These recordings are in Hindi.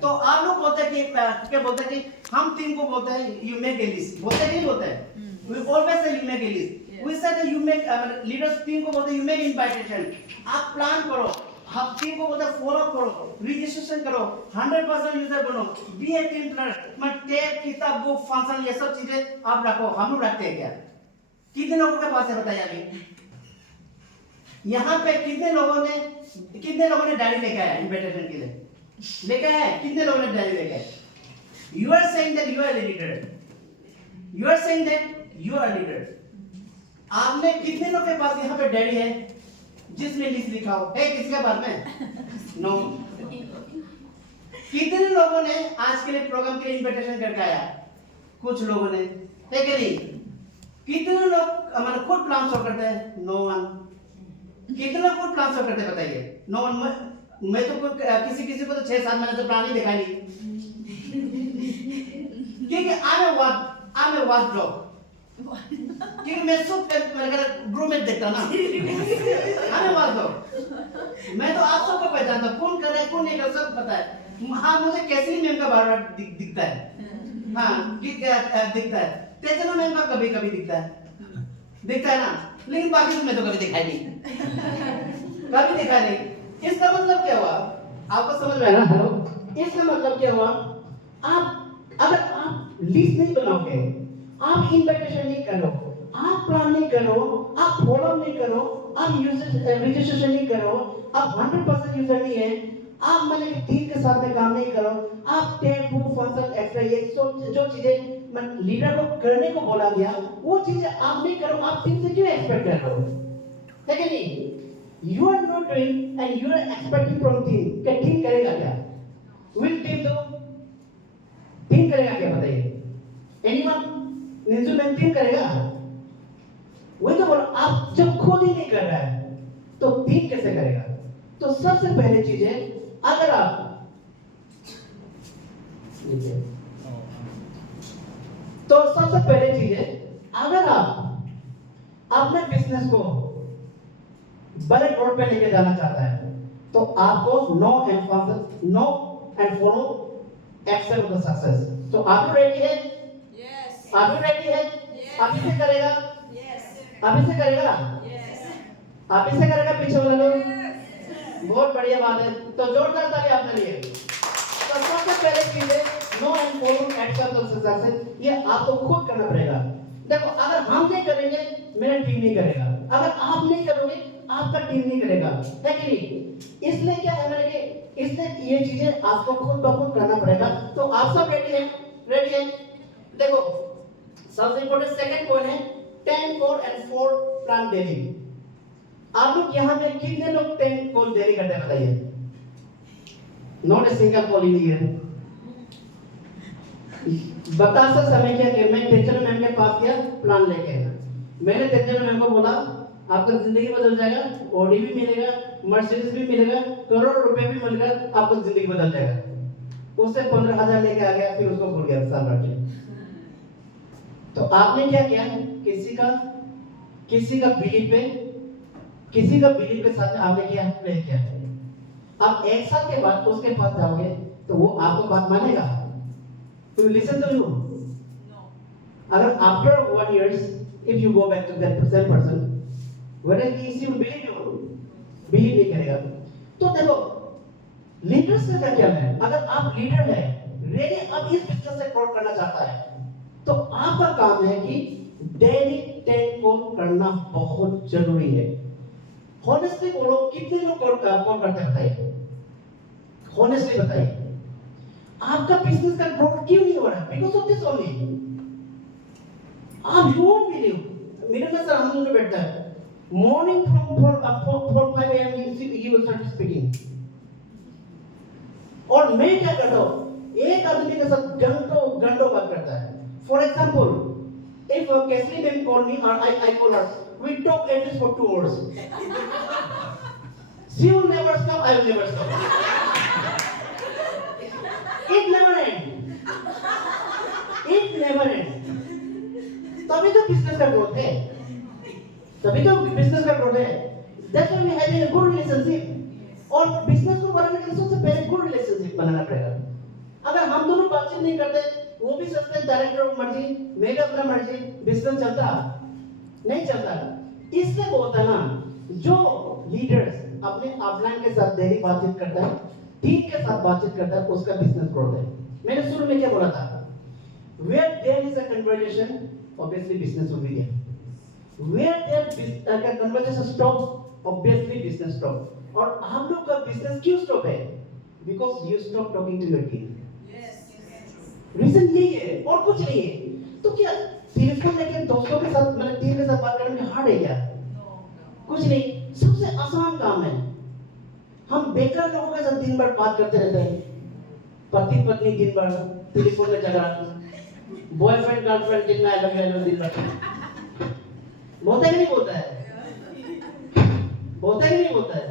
तो आप लोग बोलते हैं कि क्या बोलते हैं कि हम टीम को बोलते हैं यू मेक ए लिस्ट, बोलते हैं नहीं बोलते हैं, we always say you make a list, we say you make leaders team को बोलते हैं यू मेक इनविटेशन, आप प्लान करो, हम टीम को बोलते हैं फॉलो करो, रजिस्ट्रेशन करो, 100% यूजर बनो, बी ए टीम प्लेयर, मैं टेप किताब बुक फंक्शन ये सब चीजें आप रखो, हम लोग रखते हैं क्या? कितने लोगों के पास है बताइए अभी? यहाँ पे कितने लोगों ने डायरी लेके आया इनविटेशन के लिए? लेके आया? कितने लोगों ने डायरी लेके आया? You are saying that you are a leader. You are saying that you are a leader. आप में कितने लोगों के पास यहाँ पे डायरी है जिसमें लिस्ट लिखा हो? है किसी के पास में? No. कितने लोगों ने आज के लिए प्रोग्राम के लिए इनविटेशन करके आया? कुछ लोगों ने, है कि नहीं? कितने लोग हमारे खुद प्लान शो करते हैं? No one. कितने लोग खुद प्लान शो करते हैं बताइए? No one. मैं तो किसी को तो 6-7 महीने से प्लान ही दिखाई नहीं, क्योंकि I'm a watchdog, क्योंकि मैं सब ग्रुप में देखता ना, I'm a watchdog, मैं तो आप सबको पहचानता, कौन कर रहा है कौन नहीं कर, सब पता है। हाँ मुझे कैसी मैम का बार बार दिखता है, हाँ दिखता है, तेजना मैम का कभी कभी दिखता है ना, लेकिन बाकी मैं तो कभी दिखाई नहीं, कभी दिखा नहीं। इसका मतलब क्या हुआ? आपको समझ में आया ना? हेलो, इसका मतलब क्या हुआ? अगर आप लिस्ट नहीं बनाओगे, आप इनविटेशन नहीं करो, आप प्लान नहीं करो, आप फॉलो नहीं करो, आप यूजर रजिस्ट्रेशन नहीं करो, आप 100% यूजर नहीं है, आप मैंने टीम के साथ में काम नहीं करो, आप टेप बुक फंक्शन एक्स्ट्रा ये जो चीजें लीडर को करने को बोला गया वो चीजें आप नहीं करो, आप टीम से क्यों एक्सपेक्ट कर रहे हो? है कि नहीं? You are not doing and you are expecting from team. क्या टीम करेगा क्या? Will team do? टीम करेगा क्या बताइए? Anyone? निंजू मैम टीम करेगा? वही तो बोला, आप जब खुद ही नहीं कर रहा है तो टीम कैसे करेगा? तो सबसे पहले चीज है, अगर आप तो सबसे पहले चीज है, अगर आप अपने बिजनेस को बड़े रोड पे लेके जाना चाहता है तो आपको know and follow excel the success. तो आप रेडी है? यस। आप रेडी है? आप इसे करेगा? यस। आप इसे करेगा? यस। आप इसे करेगा पीछे वाले लोग? बहुत बढ़िया बात है, तो जोरदार ताली आपके लिए। तो सबसे पहले चीज है know and follow excel the success, ये आपको खुद करना पड़ेगा। देखो अगर हम नहीं करेंगे मेरा टीम नहीं करेगा, अगर आप नहीं करोगे आपका टीम नहीं करेगा, है कि नहीं? इसलिए क्या है मेरे के, इसलिए ये चीजें आपको खुद ब खुद करना पड़ेगा। तो आप सब रेडी हैं? रेडी हैं? देखो सबसे इंपॉर्टेंट सेकंड पॉइंट है 10 कोर एंड 4 प्लान डेली। आप लोग यहाँ पे कितने लोग 10 कॉल डेली करते हैं बताइए? Not a single call in here. बता सा समय क्या कि मैं टीचर मैम के पास गया प्लान लेके, मैंने टीचर मैम को बोला आपका जिंदगी बदल जाएगा, ऑडी भी मिलेगा, मर्सिडीज भी मिलेगा, करोड़ रुपए भी मिलेगा, आपको जिंदगी बदल जाएगा। उससे 15,000 लेके आ गया, फिर उसको भूल गया साल भर के। तो आपने क्या किया? किसी का बिलीफ पे साथ में आपने क्या प्ले किया। अब 1 साल के बाद उसके पास जाओगे तो वो आपको बात मानेगा? तो लिसन टू यू। अगर after 1 years if you go back to that same person, whether he is you believe नहीं करेगा। तो देखो लीडर्स का क्या है? अगर आप लीडर है रेडी, अब इस बिजनेस से ग्रो करना चाहता है तो आपका काम है कि डेली 10 कॉल करना बहुत जरूरी है। हॉनेस्टली बोलो, कितने लोग कॉल करते हैं बताइए? हॉनेस्टली बताइए, आपका बिजनेस का ग्रोथ क्यों नहीं हो रहा है? Because of this only. आप वोंट बिलीव, मेरे में सर हम लोग बैठता है morning from 4-5 AM he will start speaking, और मैं क्या करता हूँ एक आदमी के साथ घंटों बात करता है। For example if Kesli ma'am call me or I call her, we talk at least for 2 hours. She will never stop, I will never stop. It never ends. It never ends. तभी तो बिजनेस का ग्रोथ है, तभी तो बिजनेस का ग्रोथ है। That's why we have a good relationship. और बिजनेस को बढ़ाने के लिए सबसे पहले बनाना पड़ेगा। अगर हम दोनों बातचीत नहीं करते, वो भी सोचते डायरेक्टर मर्जी, मैं भी अपना मर्जी, बिजनेस चलता नहीं चलता। इसलिए बोलता ना, जो लीडर्स अपने अपलाइन के साथ डेली बातचीत करता है, टीम के साथ बातचीत करता है, उसका बिजनेस ग्रोथ है। मैंने शुरू में क्या बोला था, where there is a conversation, obviously business will be there. Where there conversation stops, obviously business stops. और हम लोग का बिजनेस क्यों स्टॉप है? Because you stop talking to your team. Reason यही है और कुछ नहीं है। तो क्या टेलीफोन लेके दोस्तों के साथ, मतलब टीम के साथ बात करने में हार्ड है क्या? कुछ नहीं, सबसे आसान काम है। हम बेकार लोगों के साथ दिन भर बात करते रहते हैं, पति पत्नी दिन भर टेलीफोन में झगड़ा, बॉयफ्रेंड गर्लफ्रेंड दिन में आई लव यू दिन भर बोलता है कि नहीं बोलता है? बोलता है कि नहीं बोलता है?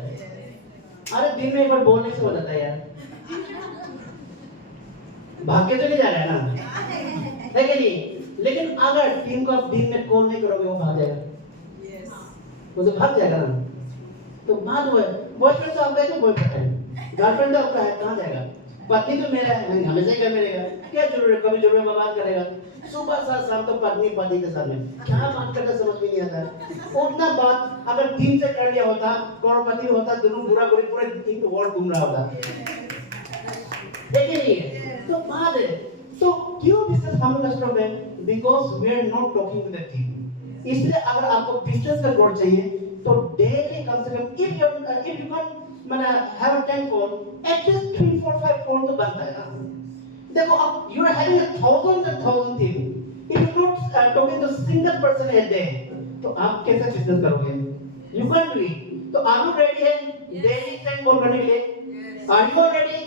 अरे दिन में एक बार बोलने से हो जाता है यार, भाग के तो नहीं जा रहा है ना, है कि नहीं? लेकिन अगर टीम को आप दिन में कॉल नहीं करोगे, वो भाग जाएगा, वो तो भाग जाएगा ना। तो बात वो है, बॉयफ्रेंड तो आपका है, तो बॉयफ्रेंड है, गर्लफ्रेंड तो आपका है, कहाँ जाएगा? पत्नी तो मेरा है, हमेशा ही घर में रहेगा, क्या जरूरत है, कभी जरूरत में बात करेगा। सुबह साथ शाम तो पत्नी पति के सामने क्या बात करता समझ में नहीं आता। उतना बात अगर दिन से कर लिया होता, करोड़पति होता, दोनों बुरा बुरी पूरे दिन तो वर्ल्ड घूम रहा होता, देखिए नहीं। तो बात है, तो क्यों बिजनेस हम लोग स्टॉप है? Because we are not talking with the team. इसलिए अगर आपको बिजनेस का ग्रोथ चाहिए तो डेली कम से कम इफ यू कैन मैंने हैव 10 कॉल, एटलीस्ट 3 4 5 कॉल तो बनता है ना। देखो अब you are having thousands and thousands team, if you not talking to single person a day, तो आप कैसे बिजनेस करोगे? You can do it. तो आर यू रेडी है डेली 10 कॉल करने के लिए? Are you ready?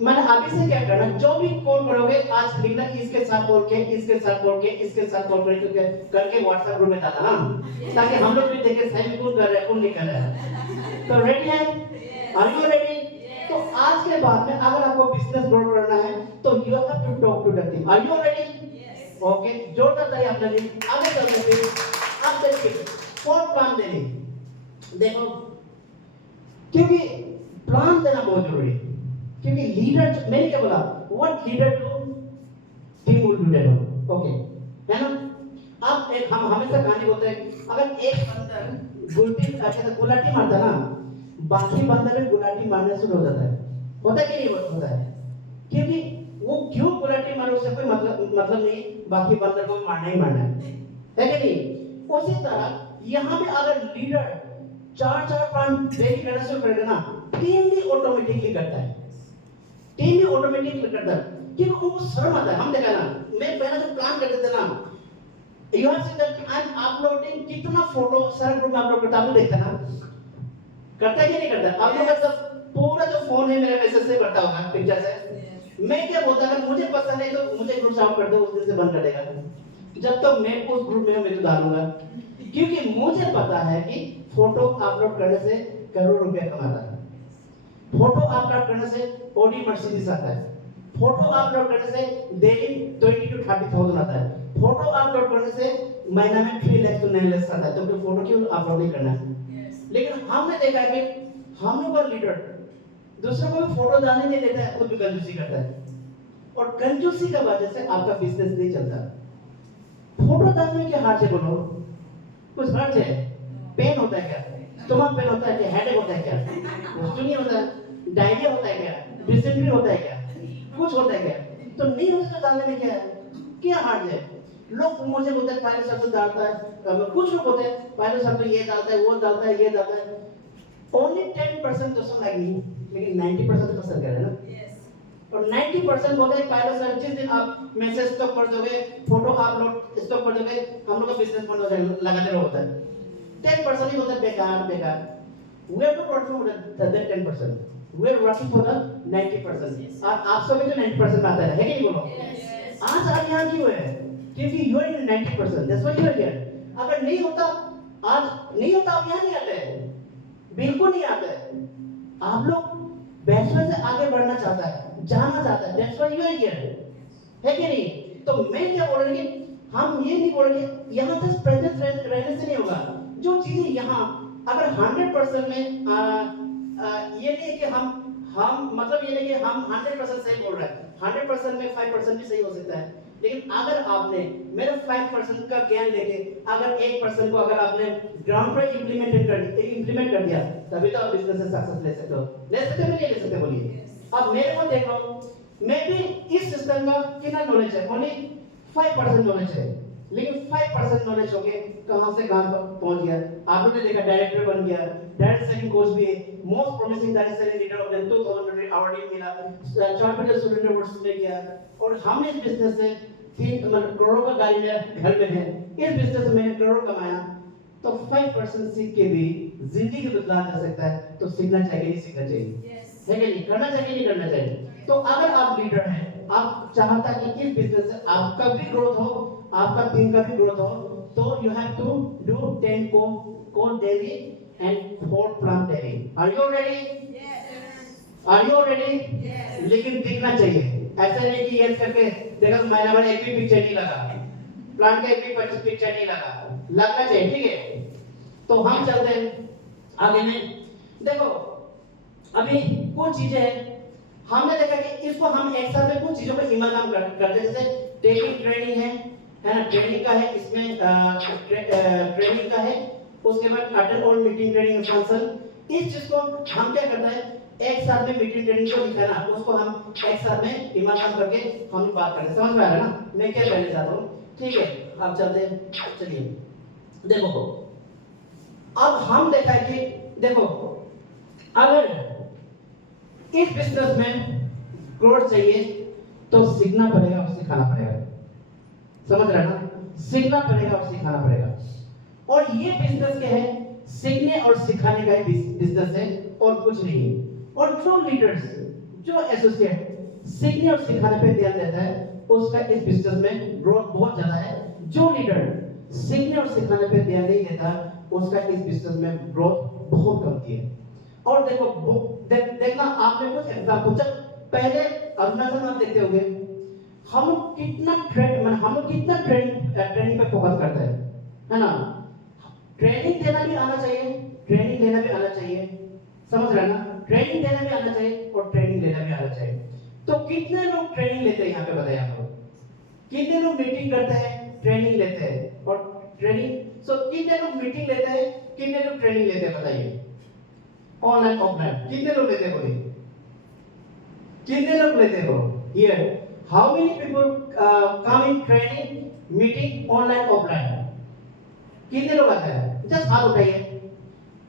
मैंने अभी से क्या करना, जो भी कॉल करोगे आज लिखना, इसके साथ कॉल के, इसके साथ कॉल के, इसके साथ कॉल करके व्हाट्सएप ग्रुप में डालना, ताकि हम लोग भी देखें सही कौन कर रहा है कौन नहीं कर रहा है। तो रेडी है? Are you ready? तो आज के बाद में अगर आपको बिजनेस ग्रो करना है तो you have to talk to the team. Are you ready? Okay, जोरदार ताली आपने दी। आगे चलते हैं, अब देखिए कौन प्लान देने। देखो, क्योंकि प्लान देना बहुत जरूरी है, क्योंकि लीडर, मैंने क्या बोला, what leader do, team will do that. Okay, है ना? अब एक हम हमेशा कहानी बोलते हैं, अगर एक बंदर गुलाटी मारता ना, बाकी बंदर भी गुलाटी मारने शुरू हो जाता है। होता है कि नहीं होता है? क्योंकि वो क्यों गुलाटी मारे उससे कोई मतलब नहीं, बाकी बंदर को मारना ही मारना है कि नहीं? उसी तरह यहाँ पे अगर लीडर चार प्लान डेली करना शुरू करेगा ना, टीम भी ऑटोमेटिकली करता है, टीम भी ऑटोमेटिकली करता है, क्योंकि उनको शर्म आता है। हम देखा ना, मैं पहले जब प्लान करते थे ना, you have seen that I am uploading कितना फोटो सारे ग्रुप में अपलोड करता हूं, देखते ना, करता है कि नहीं करता? आप लोग का पूरा जो फोन है मेरे मैसेज से भरता होगा, पिक्चर से। मैं क्या बोलता, अगर मुझे पसंद है तो मुझे ग्रुप से आउट कर दो, उस दिन से बंद कर देगा। जब तक मैं उस ग्रुप में हूं मैं तो डालूंगा, क्योंकि मुझे पता है कि फोटो अपलोड करने से करोड़ रुपए कमाता है, फोटो अपलोड करने से ऑडी मर्सिडीज आता है, फोटो अपलोड करने से डेली 20 to 30,000 आता है, फोटो अपलोड करने से महीना में 3 लाख to 9 लाख आता है। तो फिर फोटो क्यों अपलोड नहीं करना है? लेकिन हमने देखा है कि हम लोग का लीडर दूसरों को भी फोटो डालने नहीं देता है, खुद भी कंजूसी करता है, और कंजूसी की वजह से आपका बिजनेस नहीं चलता। फोटो डालने में क्या हर्ज है बोलो? कुछ हर्ज है? पेन होता है क्या? स्टमक पेन होता है क्या? हेडेक होता है क्या? कुछ नहीं होता है। डायरिया होता है क्या? डिसेंट्री होता है क्या? कुछ होता है क्या? तो नहीं होता तो डालने में क्या है? क्या हर्ज है? लोग मुझे बोलते हैं पहले शब्द डालता है, कुछ लोग बोलते हैं पहले शब्द ये डालता है, वो डालता है, ये डालता है। ओनली 10% doesn't like me, लेकिन 90% तो पसंद कर रहे हैं ना। और 90% बोलते हैं पहले शब्द, जिस दिन आप मैसेज स्टॉप कर दोगे, फोटो अपलोड स्टॉप कर दोगे, हम लोग का बिजनेस बंद हो जाएगा, लगाते रहो होता है। 10% ही बोलते हैं बेकार बेकार। We are not working for the 10%. We are working for the 90%. और आप सभी तो 90% में आता है कि नहीं बोलो? आज आप यहाँ क्यों है? क्योंकि you are in 90%. That's why you are here. अगर नहीं होता, आज नहीं होता, आप यहाँ नहीं आते, बिल्कुल नहीं आते। आप लोग बैचलर से आगे बढ़ना चाहता है, जाना चाहता है, that's why you are here. है कि नहीं? तो मैं क्या बोल रही हूँ, हम ये नहीं बोल रहे यहाँ तक प्रेजेंट रहने से नहीं होगा। जो चीजें यहाँ अगर 100% में ये नहीं कि हम मतलब ये नहीं कि हम 100% सही बोल रहे हैं, 100% में 5% भी सही हो सकता है, लेकिन अगर आपने मेरा 5% का ज्ञान लेके अगर 1% को अगर आपने ग्राउंड पर इम्प्लीमेंट कर दिया, तभी तो आप बिजनेस से सक्सेस ले सकते हो। ले सकते हो नहीं ले सकते बोलिए। अब मेरे को देख लो, मैं भी इस सिस्टम का कितना नॉलेज है, ओनली 5% नॉलेज है, लेकिन 5% नॉलेज होके कहां से कहां पहुंच गया। आपने देखा डायरेक्टर बन गया, डायरेक्ट सेलिंग कोर्स भी most promising direct selling leader of the 2000 award मिला, चार्टर्ड स्टूडेंट अवार्ड में किया, और हम इस बिजनेस से 3 करोड़ का गाड़ी मेरे घर में है, इस बिजनेस से मैंने करोड़ कमाया। तो 5% सीख के भी जिंदगी बदला जा सकता है, तो सीखना चाहिए नहीं सीखना चाहिए, है कि नहीं, करना चाहिए नहीं करना चाहिए। तो अगर आप लीडर हैं, आप चाहता कि इस बिजनेस से आपका भी ग्रोथ हो, आपका टीम का भी ग्रोथ हो, तो you have to do 10 core daily and 4 plan daily. Are you ready? Are you ready? लेकिन दिखना चाहिए, ऐसा नहीं कि यस करके देखा महीना भर एक भी पिक्चर नहीं लगा, प्लान का एक भी पिक्चर नहीं लगा, लगना चाहिए, ठीक है। तो हम चलते हैं आगे में। देखो अभी कुछ चीजें हैं, हमने देखा कि इसको हम एक साथ में कुछ चीजों को इमाम करते हैं, जैसे टेकिंग ट्रेनिंग है ना, ट्रेनिंग का है, इसमें ट्रेनिंग का है, उसके बाद attend all meeting training function. इस चीज को हम क्या करता है, एक साथ में मीटिंग ट्रेनिंग को दिखाना, उसको हम एक साथ में इमाम करके हम बात करते हैं। समझ में आ रहा है ना मैं क्या कहना चाहता हूँ? ठीक है, अब चलते हैं। चलिए देखो, अब हम देखा है कि देखो अगर इस बिजनेस में ग्रोथ चाहिए तो सीखना पड़ेगा और सिखाना पड़ेगा। समझ रहे ना, सीखना पड़ेगा और सिखाना पड़ेगा। और ये बिजनेस क्या है, सीखने और सिखाने का बिजनेस है और कुछ नहीं है। और जो लीडर्स, जो एसोसिएट सीखने और सिखाने पे ध्यान देता है, उसका इस बिजनेस में ग्रोथ बहुत ज्यादा है। जो लीडर सीखने और सिखाने पे ध्यान नहीं देता, उसका इस बिजनेस में ग्रोथ बहुत कमती है। और देखो देखना आपने कुछ एग्जांपल, जब पहले अरुणाचल में आप देखते होंगे, हम लोग कितना ट्रेनिंग पे फोकस करते हैं, है ना। ट्रेनिंग देना भी आना चाहिए, ट्रेनिंग लेना भी आना चाहिए, समझ रहे ना, ट्रेनिंग देना भी आना चाहिए और ट्रेनिंग लेना भी आना चाहिए। तो कितने लोग ट्रेनिंग लेते हैं यहाँ पे बताइए आप लोग, कितने लोग मीटिंग करते हैं, ट्रेनिंग लेते हैं, और ट्रेनिंग कितने लोग मीटिंग लेते हैं, कितने लोग ट्रेनिंग लेते हैं बताइए, ऑनलाइन ऑफलाइन कितने लोग लेते हैं बोलिए, कितने लोग लेते हैं? Here how many people come in training meeting online offline, कितने लोग आते हैं? जस्ट हाथ उठाइए।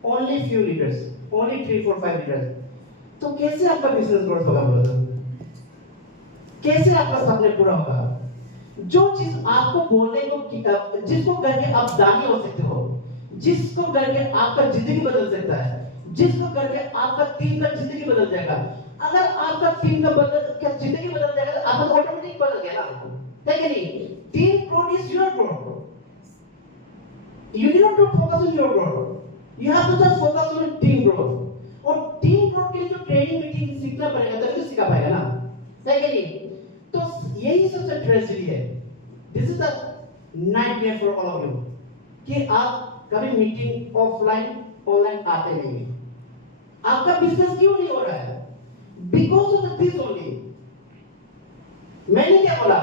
Only few leaders, only 3 4 5 leaders. तो कैसे आपका बिजनेस ग्रोथ होगा बोलो तो? कैसे आपका सपने पूरा होगा? जो चीज आपको बोलने को, जिसको करके आप दानी हो सकते हो, जिसको करके आपका जिंदगी बदल सकता है, जिसको करके आपका टीम का जिंदगी बदल जाएगा। अगर आपका टीम का जिंदगी बदल जाएगा तो आपका ऑटोमेटिक बदल गया ना, है कि नहीं? Team growth is your growth. You do not focus on your growth. You have to just focus on team growth. और टीम ग्रोथ के लिए जो ट्रेनिंग मीटिंग सीखना पड़ेगा तभी तो सीखा पाएगा ना, है कि नहीं? तो यही सबसे ट्रेजेडी है। This is the nightmare for all of you कि आप कभी मीटिंग ऑफलाइन ऑनलाइन आते नहीं हैं। आपका बिजनेस क्यों नहीं हो रहा है? Because of this only. मैंने क्या बोला?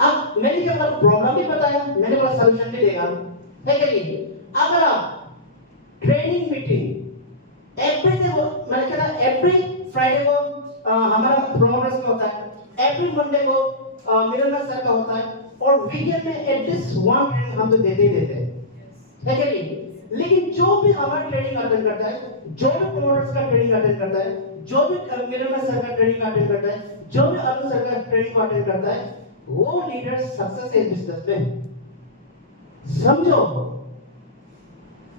अब मैंने क्या बोला? प्रॉब्लम भी बताया, मैंने बोला सॉल्यूशन भी देगा, है कि नहीं? अगर आप ट्रेनिंग मीटिंग एवरी डे, मैंने कहा एवरी फ्राइडे को हमारा प्रोग्रेस का होता है, एवरी मंडे को मिरर सर का होता है, और वीकेंड में एटलीस्ट 1 ट्रेनिंग हम तो देते ही देते हैं, है कि नहीं? लेकिन जो भी हमारा ट्रेनिंग अटेंड करता है, जो भी प्रोमोटर्स का ट्रेनिंग अटेंड करता है, जो भी मिरर सर का ट्रेनिंग अटेंड करता है, जो भी अरुण सर का ट्रेनिंग अटेंड करता है, वो लीडर सक्सेस है बिजनेस में। समझो,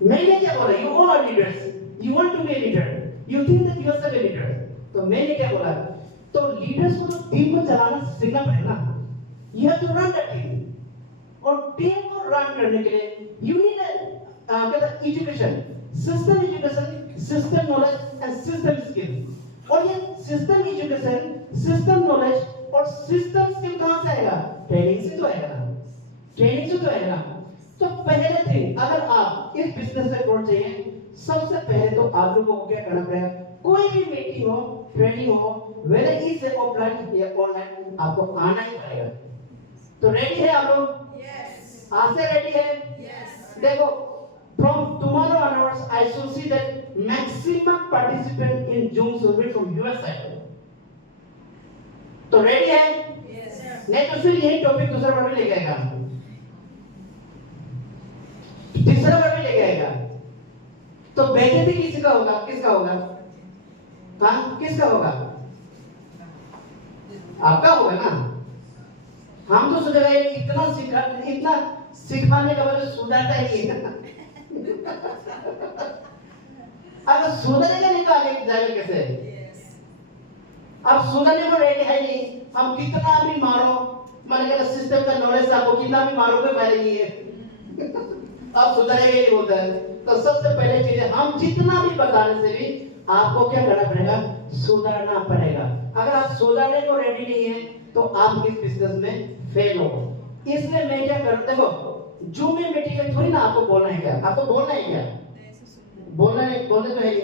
मैंने क्या बोला? You all are leaders, you want to be a leader, you think that you are a leader. तो मैंने क्या बोला? तो लीडर्स को तो टीम को चलाना सीखना पड़ेगा ना। You have to run the team, और टीम को रन करने के लिए you need education, system education, system knowledge and system skill. और ये सिस्टम एजुकेशन, सिस्टम नॉलेज और सिस्टम स्किल कहां से आएगा? ट्रेनिंग से तो आएगा ना, ट्रेनिंग से तो आएगा ना। तो पहले थिंग, अगर आप इस बिजनेस में ग्रोथ चाहिए, सबसे पहले तो आप लोगों को क्या करना पड़ेगा? कोई भी मीटिंग हो, ट्रेनिंग हो, वेदर इज ऑफलाइन या ऑनलाइन, आपको आना ही पड़ेगा। तो रेडी है आप लोग? Yes. आज से रेडी है? Yes. देखो, from tomorrow onwards, I should see that maximum participant in Zoom should be from US side. तो रेडी है? Yes. नहीं तो फिर यही टॉपिक दूसरा बार भी लेके आएगा, तीसरा बार भी लेके आएगा। तो बेइज्जती किसका होगा? किसका होगा? हाँ, किसका होगा? आपका होगा ना। हम तो सोच रहे हैं इतना सिखाने का वजह सुधरता ही है। अगर सुधरेगा नहीं तो आगे जाएगा कैसे? अब सुधरने को रेडी है नहीं, हम कितना भी मारो, मान के सिस्टम का नॉलेज आपको कितना भी मारोगे पहले नहीं है। अब सुधरेगा नहीं होता है। तो सबसे पहले चीज है, हम जितना भी बताने से भी आपको क्या करना पड़ेगा? सुधरना पड़ेगा। अगर आप सुधरने को रेडी नहीं है तो आप इस बिजनेस में फेल हो। इसलिए मैं क्या करूं, देखो जूम में मीटिंग में थोड़ी ना आपको बोलना है, क्या आपको बोलना है? क्या बोलना है? बोलने तो है ही।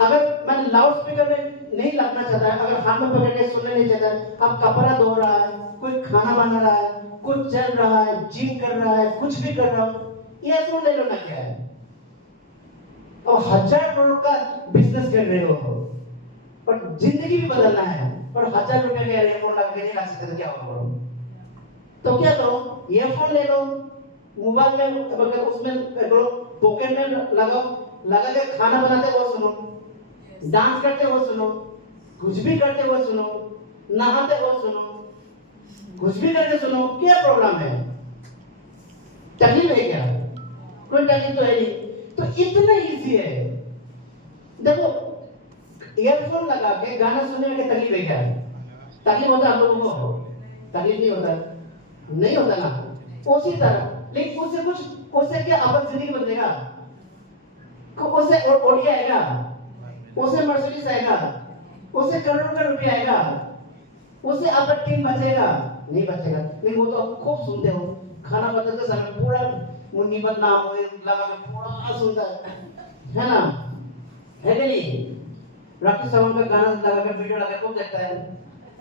अगर मैं लाउड स्पीकर में नहीं लगना चाहता है, अगर हाथ में पकड़ के सुनने नहीं चाहता है, अब कपड़ा धो रहा है, कोई खाना बना रहा है, कुछ चल रहा है, जिम कर रहा है, कुछ भी कर रहा हो, ये सुन ले लो ना। क्या है, और 1000 करोड़ का बिजनेस कर रहे हो और जिंदगी भी बदलना है, और 1000 रुपए का ईयरफोन लगा के नहीं लग सकते तो क्या होगा? तो क्या करो, ईयरफोन ले लो, मोबाइल में अगर उसमें करो, पॉकेट में लगाओ, लगा के खाना बनाते हुए सुनो, डांस करते हुए सुनो, कुछ भी करते हुए सुनो, नहाते हुए सुनो, कुछ भी करके सुनो। क्या प्रॉब्लम है? तकलीफ है क्या? कोई तकलीफ तो है नहीं। तो इतना इजी है। देखो ईयरफोन लगा के गाना सुनने में क्या तकलीफ है? क्या तकलीफ होता है आप लोगों को? तकलीफ नहीं होता, नहीं होता ना। उसी तरह, लेकिन उससे कुछ, उससे क्या आपकी जिंदगी बदलेगा? उससे ओडिया आएगा, उससे मर्सिडीज आएगा, उससे करोड़ों का रुपया आएगा, उससे आपका टीम बचेगा? नहीं बचेगा। लेकिन वो तो आप खूब सुनते हो, खाना बनाते समय पूरा मुन्नी बदनाम हो लगा के पूरा सुनता है ना? है कि नहीं? राकेश सावंत का गाना लगा के वीडियो लगा के खूब देखता है,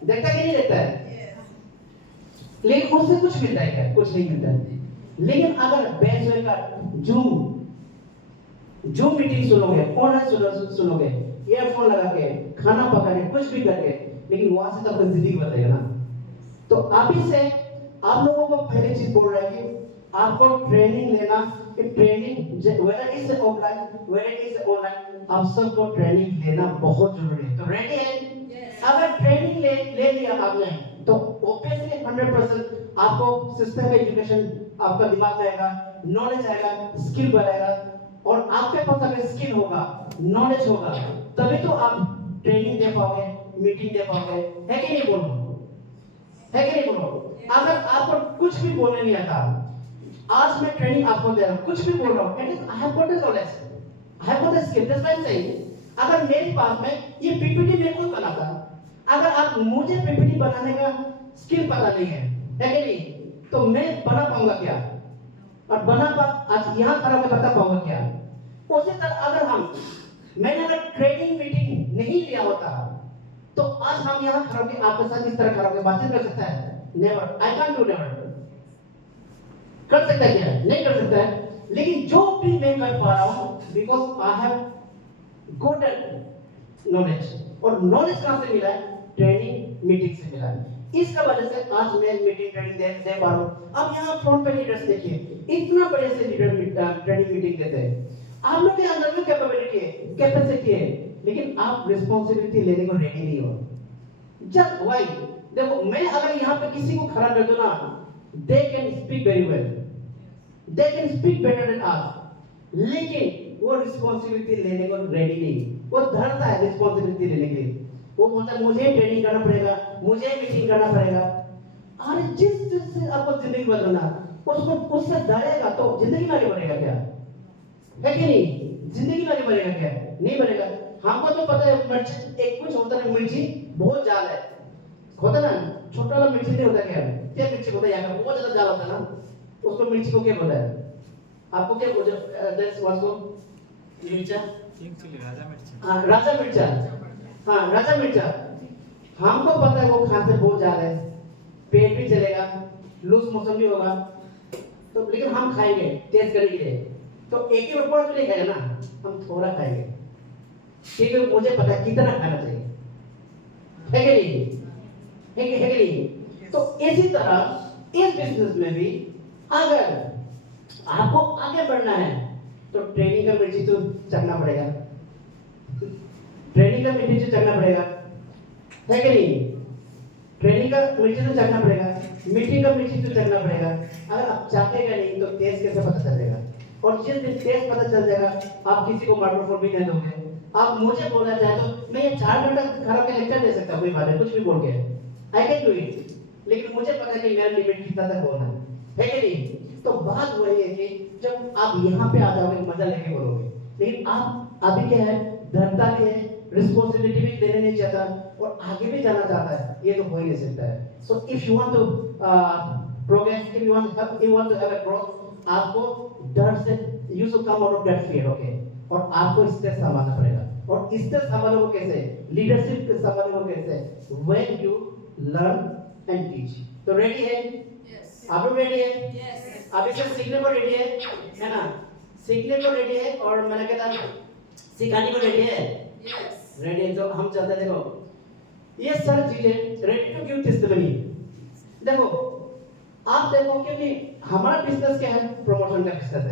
देखता कि नहीं देखता है? लेकिन उससे कुछ मिलता है क्या? कुछ नहीं मिलता है। लेकिन अगर बेस्ट वे का जूम मीटिंग सुनोगे, ऑनलाइन सुनोगे, ईयरफोन लगा के, खाना पका के, कुछ भी करके, लेकिन वहां से तो अपनी जिंदगी बदलेगा ना। तो अभी से आप लोगों को पहली चीज बोल रहा है कि आपको ट्रेनिंग लेना, कि training whether is offline whether is online, आप सबको ट्रेनिंग लेना बहुत जरूरी है। तो रेडी है? अगर ट्रेनिंग ले लिया आपने तो ऑब्वियसली 100% आपको सिस्टम में एजुकेशन आपका दिमाग में आएगा, नॉलेज आएगा, स्किल बढ़ेगा, और आपके पास अगर स्किल होगा, नॉलेज होगा, तभी तो आप ट्रेनिंग दे पाओगे, मीटिंग दे पाओगे। है कि नहीं बोलो? है कि नहीं बोलो? अगर आपको कुछ भी बोलने नहीं आता, आज मैं ट्रेनिंग आपको दे रहा हूं, कुछ भी बोल रहा हूं, at I have got the knowledge, I have got the skill, that's why I am saying. अगर मेरे पास में ये पीपीटी मैं खुद बनाता, अगर आप मुझे पीपीटी बनाने का स्किल पता नहीं है कि नहीं, तो मैं बना पाऊंगा क्या? और बना पा आज यहाँ खड़ा होकर बता पाऊंगा क्या? उसी तरह अगर मैंने अगर ट्रेनिंग मीटिंग नहीं लिया होता तो आज हम यहाँ खड़ा होकर आपके साथ इस तरह खड़ा होकर बातचीत कर सकता है? Never, I can't do never. कर सकता है क्या? नहीं कर सकता है। लेकिन जो भी मैं कर पा रहा हूँ because I have got knowledge, और नॉलेज कहाँ से मिला है? ट्रेनिंग मीटिंग से मिला है। इसका वजह से आज मैं मीटिंग ट्रेनिंग दे पा रहा हूँ। अब यहाँ फ्रंट पे लीडर्स देखिए, इतना बड़े से लीडर ट्रेनिंग मीटिंग देते हैं। आप लोग के अंदर में कैपेबिलिटी है, कैपेसिटी है, लेकिन आप रिस्पॉन्सिबिलिटी लेने को रेडी नहीं हो। Just why? देखो मैं अगर यहाँ पे किसी को खड़ा कर दूं ना, they can speak very well, they can speak better than us, लेकिन वो रिस्पॉन्सिबिलिटी लेने को रेडी नहीं। वो डरता है रिस्पॉन्सिबिलिटी लेने के लिए। वो बोलता है मुझे ट्रेनिंग करना पड़ेगा, मुझे मीटिंग करना पड़ेगा। अरे जिस चीज से आपको जिंदगी बदलना, उसको उससे डरेगा तो जिंदगी में आगे बढ़ेगा क्या? है कि नहीं? जिंदगी में आगे बढ़ेगा क्या? नहीं बढ़ेगा। हमको तो पता है मिर्ची एक कुछ होता है, मिर्ची बहुत जाल है, होता ना, छोटा वाला मिर्ची नहीं होता क्या? क्या मिर्ची होता है यहाँ पे बहुत ज्यादा जाल होता है ना, उसको मिर्ची को क्या बोलता है? आपको क्या बोलते हैं? दैट्स व्हाट को मिर्चा किंग चिली राजा मिर्च। हाँ राजा मिर्चा, हाँ राजा मिर्चा। हमको पता है वो खाने से बहुत ज्यादा है, पेट भी चलेगा, लूज मोशन भी होगा, तो लेकिन हम खाएंगे टेस्ट करने के लिए। तो एक ही ऊपर तो नहीं खाएगा ना, हम थोड़ा खाएंगे क्योंकि मुझे पता है कितना खाना चाहिए, है कि नहीं? है कि नहीं? तो इसी तरह इस बिजनेस में भी अगर आपको आगे बढ़ना है तो ट्रेनिंग का मिर्ची तो चखना पड़ेगा, ट्रेनिंग का मिर्ची तो चखना पड़ेगा, है कि नहीं? ट्रेनिंग का मिर्ची तो चखना पड़ेगा, मिट्टी का मिर्ची तो चखना पड़ेगा। अगर आप चाहेगा नहीं तो टेस्ट कैसे पता चलेगा? और जिस दिन टेस्ट पता चल जाएगा आप किसी को माइक्रोफोन भी नहीं दोगे। आप मुझे बोलना चाहे तो मैं ये 4 घंटा खड़ा के लेक्चर दे सकता हूँ, कोई बात नहीं, कुछ भी बोल के आई कैन डू इट, लेकिन मुझे पता है कि मेरा लिमिट कितना तक बोलना है कि नहीं? तो बात वही है कि जब आप यहाँ पे आ जाओगे मजा लेके बोलोगे, लेकिन आप अभी क्या है, डरता भी है, रिस्पॉन्सिबिलिटी भी लेने नहीं चाहता और आगे भी जाना चाहता है, ये तो हो ही नहीं सकता है। So if you want to progress, if you want to have a growth, आपको डर से you should come out of that fear, okay? और आपको स्ट्रेस संभालना पड़ेगा, और स्ट्रेस संभालोगे कैसे? लीडरशिप के संभालोगे कैसे? When you learn and teach. तो रेडी है? आप लोग रेडी है? आप इसे सीखने को रेडी है ना? सीखने को रेडी है और मैंने कहता सिखाने को रेडी है? रेडी है तो हम चलते हैं। देखो ये सारी चीजें रेडी टू गिव टेस्टिमनी। देखो आप देखो क्योंकि हमारा बिजनेस क्या है, प्रमोशन का बिजनेस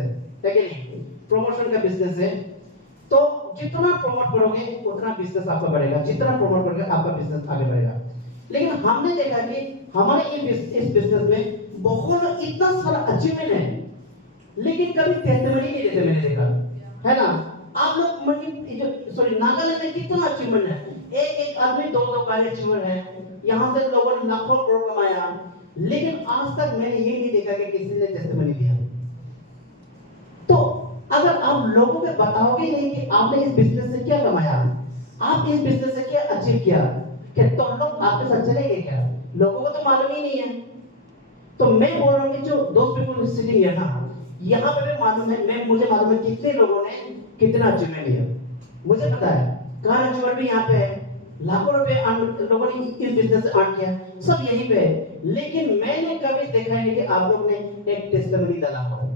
है कि नहीं? प्रमोशन का बिजनेस है, तो जितना प्रमोट करोगे उतना बिजनेस आपका बढ़ेगा, जितना प्रमोट करोगे आपका बिजनेस आगे बढ़ेगा। लेकिन हमने देखा कि हमारे इस बिजनेस में बहुत इतना सारा अचीवमेंट है, लेकिन कभी टेस्टिमनी नहीं देते, मैंने देखा है ना? आप लोग सॉरी नागालैंड में कितना अचीवमेंट है, एक आदमी 2 गाड़ी अचीवमेंट है, यहाँ से लोगों ने लाखों करोड़ कमाया, लेकिन आज तक मैंने ये नहीं देखा कि किसी ने टेस्टिमनी दिया। तो अगर आप लोगों को बताओगे नहीं कि आपने इस बिजनेस से क्या कमाया, आप इस बिजनेस से क्या अचीव किया, क्या तो लोग आपके साथ चलेंगे क्या? लोगों को तो मालूम ही नहीं है। तो मैं बोल रहा हूँ कि जो दोस्त पीपल सिटिंग है ना, यहाँ पे भी मालूम है, मुझे मालूम है कितने लोगों ने कितना अचीवमेंट लिया, मुझे पता है। कार अचीवमेंट भी यहाँ पे है, लाखों रुपए लोगों ने इस बिजनेस से अर्न किया, सब यहीं पे है, लेकिन मैंने कभी देखा नहीं कि आप लोग ने एक टेस्टिमनी डाला हो।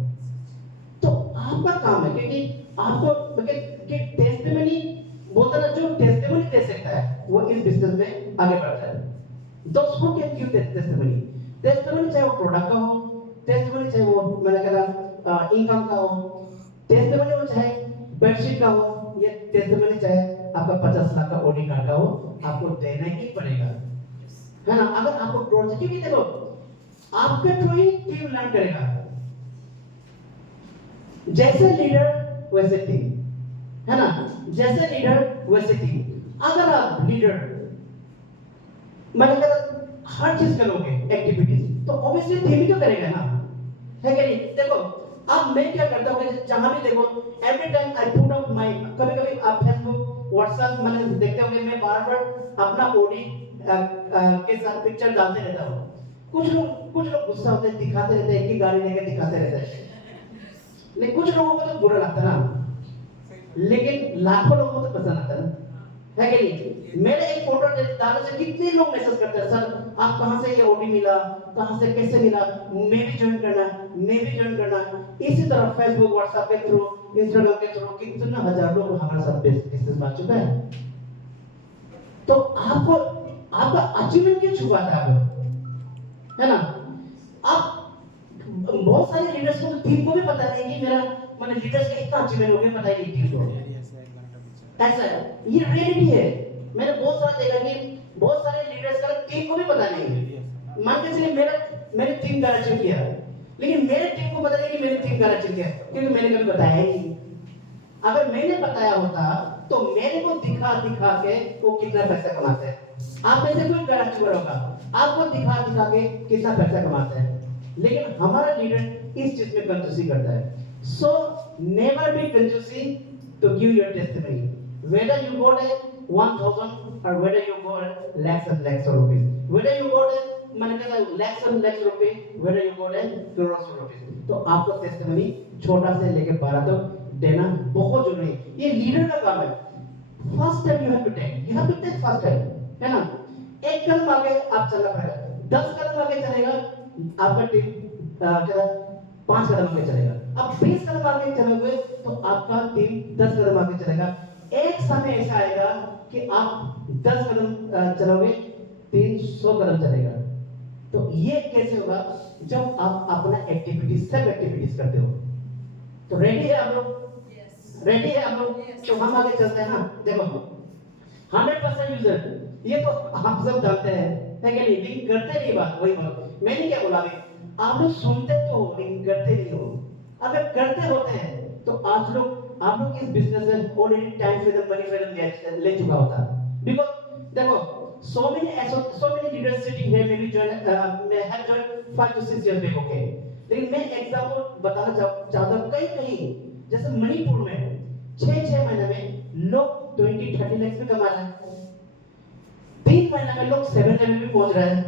तो आपका काम है, क्योंकि आपको कि टेस्टिमनी बोलता ना, जो टेस्टिमनी दे सकता है वो इस बिजनेस में आगे बढ़ता है। दोस्तों के क्यों टेस्टिमनी? टेस्टिमनी चाहे वो प्रोडक्ट का हो, टेस्टिमनी चाहे वो मैंने कहा इनकम का हो, टेस्टिमनी वो चाहे बेडशीट का हो, ये टेस्टिमनी चाहे आपका 50 लाख का ओडी कार्ड का हो, आपको देना ही पड़ेगा, है ना? अगर आपको ग्रोथ, क्योंकि देखो आपके थ्रू ही टीम लर्न करेगा, जैसे लीडर वैसे टीम, है ना? जैसे लीडर वैसे टीम। अगर आप लीडर मैंने कहा हर चीज करोगे एक्टिविटीज, तो ऑब्वियसली टीम ही तो करेगा ना, है कि नहीं? देखो अब मैं क्या करता हूँ, जहां भी देखो every time I put up my, कभी-कभी आप फेसबुक व्हाट्सएप मैंने देखते होंगे, मैं बार-बार अपना ओडी के साथ पिक्चर डालते रहता हूँ। कुछ लोग गुस्सा होते हैं, दिखाते रहते हैं, एक ही गाड़ी लेके दिखाते रहते हैं, लेकिन कुछ लोगों को तो बुरा लगता है ना, लेकिन लाखों लोगों को तो पसंद आता है, है कि नहीं? मेरे एक फोटो डालने से कितने लोग मैसेज करते हैं, सर आप कहां से ये ओडी मिला, कहां से कैसे मिला, मैं भी ज्वाइन करना, मैं भी ज्वाइन करना। इसी तरह फेसबुक व्हाट्सएप के थ्रू, इंस्टाग्राम के थ्रू कितना हजार लोग हमारे साथ बिजनेस में आ चुका है। तो आपको आपका अचीवमेंट क्यों छुपाता है ना? आप बहुत सारे लीडर्स को, टीम को भी पता नहीं कि मेरा मैंने लीडर्स का इतना अचीवमेंट हो गया, पता ही नहीं टीम को। ऐसा है, ये रियलिटी है। मैंने बहुत सारा देखा कि बहुत सारे लीडर्स का टीम को भी पता नहीं। मान के चलिए मैंने टीम का अचीव किया, लेकिन मेरे टीम को पता नहीं कि मैंने टीम का अचीव किया, क्योंकि मैंने कभी बताया ही नहीं। अगर मैंने बताया होता तो मेरे को दिखा के वो कितना पैसा कमाते हैं। आप में से कोई अचीवर होगा, आपको दिखा के कितना पैसा कमाते हैं, लेकिन हमारा लीडर इस चीज में कंजूसी करता है। सो नेवर बी कंजूसी to give your testimony, whether you got a 1000 or whether you got lakhs and lakhs of rupees, whether you got a मैंने कहा lakhs and lakhs rupees, whether you got a crores of rupees, तो आपको testimony छोटा से लेके बड़ा तक देना बहुत जरूरी है। ये लीडर का काम है। First step you have to take first step, है ना। एक कदम आगे आप चलना पड़ेगा, 10 कदम आगे चलेगा आपका टीम क्या 5 कदम आगे चलेगा। अब 20 कदम आगे चलोगे तो आपका टीम 10 कदम आगे चलेगा। एक समय ऐसा आएगा कि आप 10 कदम चलोगे, 300 कदम चलेगा। तो ये कैसे होगा? जब आप अपना एक्टिविटीज सब एक्टिविटीज करते हो। तो रेडी है आप लोग? रेडी है आप लोग? तो हम आगे चलते हैं ना। देखो 100% यूजर, ये तो आप सब जानते हैं, है कि नहीं? लेकिन करते नहीं बात, वही बात मैंने क्या बोला अभी, आप लोग सुनते तो हो लेकिन करते नहीं हो। अगर करते होते हैं तो आप लोग इस बिजनेस में already time freedom, money freedom ले चुका होता। बिकॉज देखो so many leaders sitting here maybe may have joined 5 to 6 years back, okay? लेकिन मैं एग्जांपल बताना चाहता हूँ, कहीं जैसे मणिपुर में 6 महीने में लोग 20-30 लाख भी कमा रहे हैं। 3 महीने में लोग 7 लेवल भी पहुंच रहे हैं।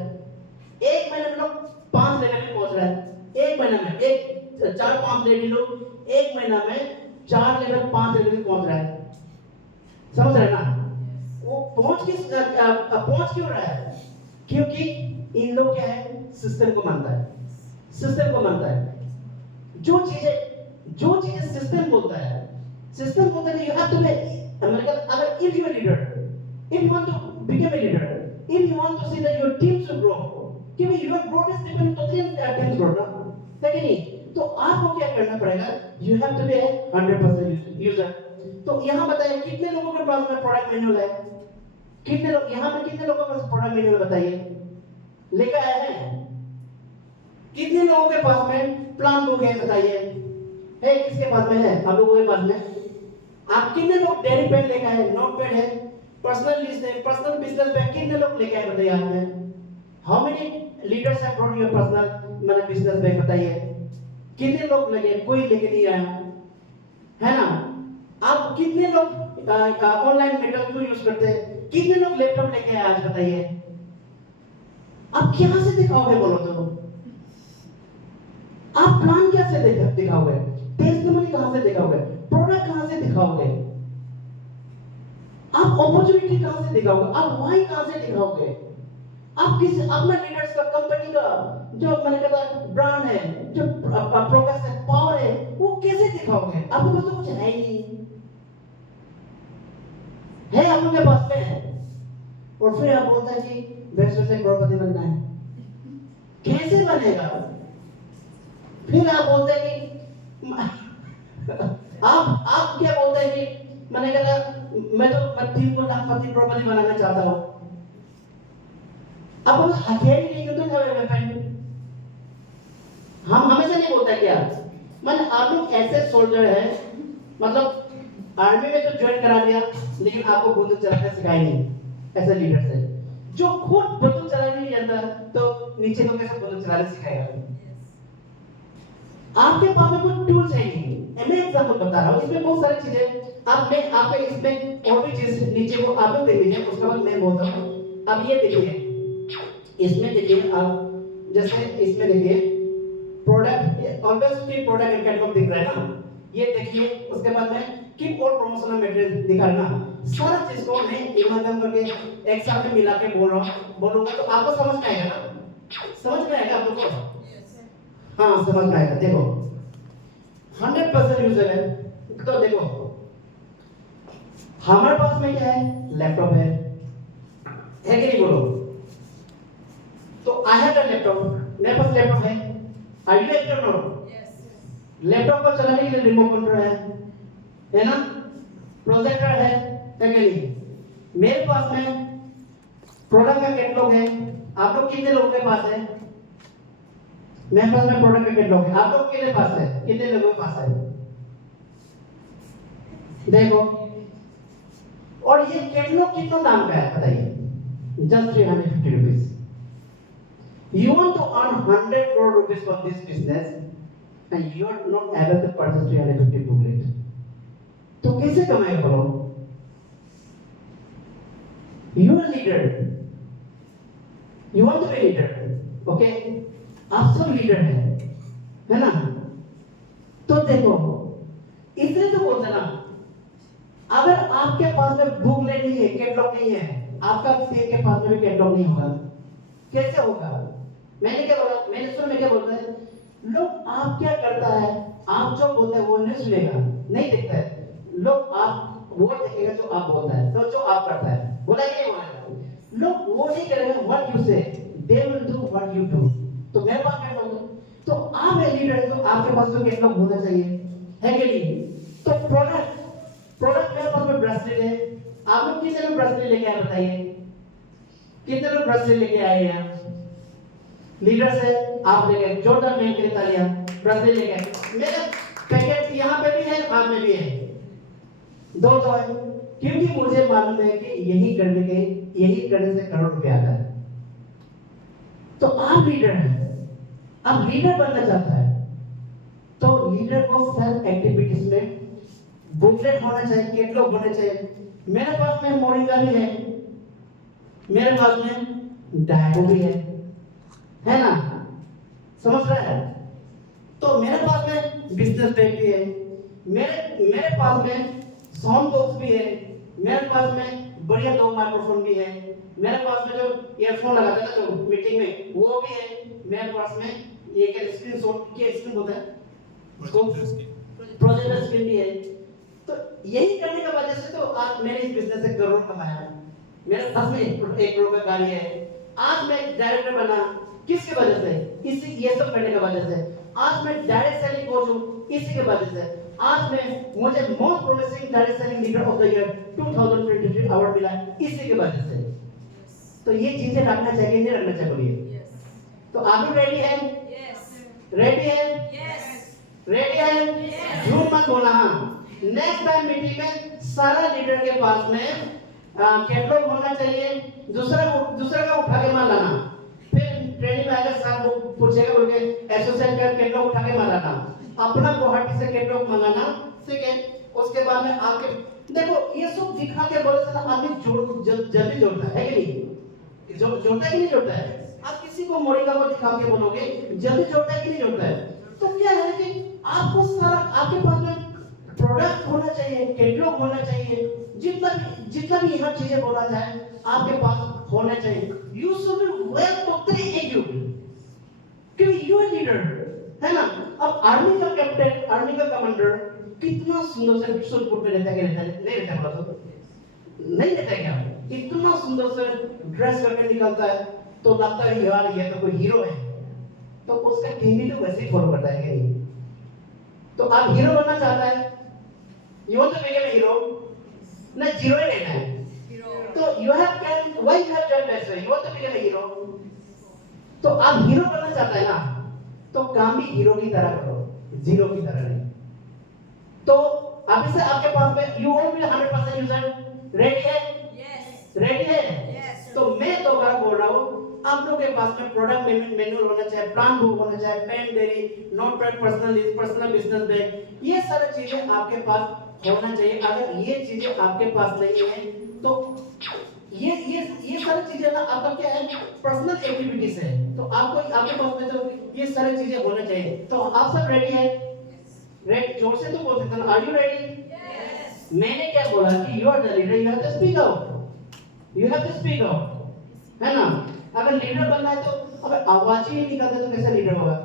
1 महीने में लोग 5 लेवल भी पहुंच रहे हैं। 1 महीने में 4-5 लेडी लोग 1 महीना में 4 लेवल 5 लेवल भी पहुंच रहे हैं। समझ रहे ना? वो पहुंच क्यों रहा है? क्योंकि इन लोग क्या है, सिस्टम को मानता है। जो चीजें सिस्टम बोलता है यू हैव टू बी अगर if you are leader, if you want to become a leader, if you want to see that your teams will grow, क्योंकि your growth is depend totally on teams growth ना, है कि नहीं? तो आपको क्या करना पड़ेगा? You have to be 100% user. तो यहाँ बताइए कितने लोगों के पास में प्रोडक्ट मैनुअल है? कितने लोग यहाँ पे, कितने लोगों के पास प्रोडक्ट मैनुअल बताइए लेकर आए हैं? कितने लोगों के पास में प्लान बुक है बताइए? है किसके पास में है? आप लोगों के पास में? आप कितने लोग डायरी पेन लेकर आए? नोट पैड है, पर्सनल लिस्ट है, पर्सनल बिजनेस बैग कितने लोग लेके आए बताइए? आप में how many leaders have brought your personal मतलब बिजनेस बैग बताइए? कितने लोग लगे? कोई लेके नहीं आया, है ना? आप कितने लोग ऑनलाइन मेथड को यूज करते हैं? कितने लोग लैपटॉप लेके आए आज बताइए? आप क्या से दिखाओगे बोलो तो? आप प्लान कैसे दिखाओगे? टेस्टिमनी कहां से दिखाओगे? प्रोडक्ट कहां से दिखाओगे? आप अपॉर्चुनिटी कहां से दिखाओगे? आप व्हाई कहां से दिखाओगे? आप किस अपना लीडर्स का, कंपनी का जो मैंने कहा ब्रांड है, जो प्रोग्रेस है, पावर है, वो कैसे दिखाओगे? आपके पास तो कुछ है ही नहीं। है आपके पास में और फिर आप बोलते हैं कि वैसे से करोड़पति बनना है, कैसे बनेगा? फिर आप बोलते हैं कि आप क्या बोलते हैं कि मैंने कहा मैं टीम को लाखपति करोड़पति बनाना चाहता हूं। अब हथियार ही नहीं क्यों तो हम हमेशा नहीं बोलता क्या मैंने आप लोग ऐसे सोल्जर हैं, मतलब आर्मी में तो ज्वाइन करा दिया लेकिन आपको बंदूक चलाना सिखाया नहीं। ऐसे लीडर है जो खुद बंदूक चलाने नहीं जानता तो नीचे को कैसे बंदूक चलाना सिखाएगा? आपके पास में कोई टूल्स है नहीं। मैं एग्जांपल बता रहा हूँ, इसमें बहुत सारी चीजें आप में आपके इसमें और भी चीज नीचे को आप लोग देख लीजिए, उसके बाद मैं बोलता हूँ। अब ये देखिए, इसमें देखिए आप जैसे इसमें देखिए product always product and catalogue दिख रहा है ना, ये देखिए। उसके बाद में कीप ऑल प्रमोशनल मटेरियल दिखा रहा है ना, सारा चीज को मैं इमेजिन करके एक साथ में मिला के बोलूंगा तो आपको समझ में आएगा ना? समझ में आएगा आप लोगों को? हाँ समझ में आएगा। देखो 100% यूजर है तो देखो हमारे पास में क्या है? लैपटॉप है कि नहीं बोलो? तो आई हैव अ लैपटॉप, मेरे पास लैपटॉप है। आर यू एग्री और नॉट? लैपटॉप को चलाने के लिए रिमोट कंट्रोल है ना? प्रोजेक्टर है कि नहीं? मेरे पास में प्रोडक्ट का कैटलॉग है। आप लोग कितने लोगों के पास है? मेरे पास में प्रोडक्ट का कैटलॉग है। आप लोग कितने पास है? कितने लोगों के पास है? देखो, और ये कैटलॉग कितना दाम का है बताइए? Just 350 rupees. You want to earn 100 crore rupees for this business and you are not able to purchase 350 booklet. तो कैसे कमाएगा बोलो? You are leader. You want to be leader, okay? आप सब लीडर हैं, है ना? तो देखो, इसलिए तो बोलते हैं ना, अगर आपके पास में बुकलेट नहीं है, कैटलॉग नहीं है, आपका सेल के पास में भी कैटलॉग नहीं होगा, कैसे होगा? मैंने क्या बोला, मैंने सुन में क्या बोलता है, लोग आप क्या करता है, आप जो बोलते हैं वो नहीं सुनेगा, नहीं देखता है, लोग आप वो देखेगा जो आप बोलता है, तो जो आप करता है, बोला कि नहीं बोला, लोग वो नहीं करेगा व्हाट यू से, they will do what you do. तो मेरे पास कैटलॉग है, तो आप एक लीडर है, तो आपके पास तो कैटलॉग होना चाहिए, है कि नहीं? तो प्रोडक्ट मेरे पास में ब्रेसलेट है, आप लोग कितने लोग ब्रेसलेट लेके आए बताइए, कितने लोग ब्रेसलेट लेके आए हैं? लीडर से आप लेके जॉर्डन मैन के लिए तालियां, ब्रेसलेट लेके आए। मेरा पैकेट यहाँ पे भी है, आप में भी है, दो है, क्योंकि मुझे मालूम है कि यही करने से करोड़ रुपया आता है। तो आप लीडर हैं, अब लीडर बनना चाहता है, तो लीडर को सेल्फ एक्टिविटीज में बुकलेट होना चाहिए, कैटलॉग होना चाहिए। मेरे पास में मोरिंगा भी है, मेरे पास में डायगो भी है ना, समझ रहे हैं? तो मेरे पास में बिजनेस बैग भी है, मेरे पास में साउंड बॉक्स भी है, मेरे पास में बढ़िया 2 माइक्रोफोन भी है, मेरे पास में जो ईयरफोन लगाते हैं ना जो मीटिंग में वो भी है, मेरे पास में ये क्या स्क्रीन शॉट क्या स्क्रीन होता है, प्रोजेक्टर स्क्रीन भी है। तो यही करने की वजह से तो आज मैंने इस बिजनेस से करोड़ कमाया, मेरे पास में 1 करोड़ का गाड़ी है, आज मैं डायरेक्टर बना, किसकी वजह से? इसी ये सब करने की वजह से। आज मैं डायरेक्ट सेलिंग कोच हूँ, इसी की वजह से। आज मैं मुझे most promising direct selling leader of the year 2023 award मिला, इसी की वजह से। तो ये चीजें रखना चाहिए, नहीं रखना चाहिए, बोलिए। तो आप लोग रेडी हैं? रेडी है? रेडी है? झूठ मत बोलना। हाँ, नेक्स्ट टाइम मीटिंग में सारा लीडर के पास में कैटलॉग होना चाहिए, दूसरा का उठा के मार लाना। फिर ट्रेनिंग में आएगा, सर वो पूछेगा, बोल के एसोसिएट का कैटलॉग उठा के मार लाना, अपना गुवाहाटी से कैटलॉग मंगाना, ठीक है? उसके बाद में आपके देखो ये सब दिखा के बोले से आदमी जल्दी जोड़ता है कि नहीं? जोड़ता है कि नहीं जोड़ता है? आप किसी को मोरिंगा को दिखा के बोलोगे जल्दी जोड़ता है कि नहीं जोड़ता है? तो क्या है कि आपको सारा आपके पास में प्रोडक्ट होना चाहिए, कैटलॉग होना चाहिए, जितना भी यहाँ चीजें बोला जाए आपके पास होना चाहिए। You should be well totally educated, क्योंकि यू आर लीडर, है ना? अब आर्मी का कैप्टन, आर्मी का कमांडर कितना सुंदर से सुरपुर में रहता है, नहीं रहता, बोला तो नहीं रहता क्या? इतना सुंदर से ड्रेस करके निकलता है, तो लगता है यार ये तो कोई हीरो है, तो उसका टीम भी तो वैसे ही फॉलो करता है कि नहीं? तो आप हीरो बनना चाहता है, you want to become a hero, ना जीरो ही रहना है। तो you have can why you have done best, you want to become a hero, तो आप हीरो बनना चाहता है ना, तो काम भी हीरो की तरह करो, जीरो की तरह नहीं। तो अभी से आपके पास में you will be 100% user, ready है? रेडी है? तो मैं तो बार बोल रहा हूँ, आप लोगों के पास में प्रोडक्ट मैनुअल होना चाहिए, प्लान बुक होना चाहिए, pen diary, notepad, personal business bag, ये सारी चीजें आपके पास होना चाहिए। अगर ये चीजें आपके पास नहीं है तो ये सारी चीजें ना आपका क्या है, पर्सनल एक्टिविटीज है, तो आपको आपके पास में तो ये सारी चीजें होना चाहिए। तो आप सब रेडी है? रेडी? जोर से तो बोल सकते हैं, आर यू रेडी? मैंने क्या बोला कि you are the leader, you have to speak out, you have to speak out, है ना? अगर लीडर बनना है तो अगर आवाज ही नहीं निकलता तो कैसा लीडर होगा?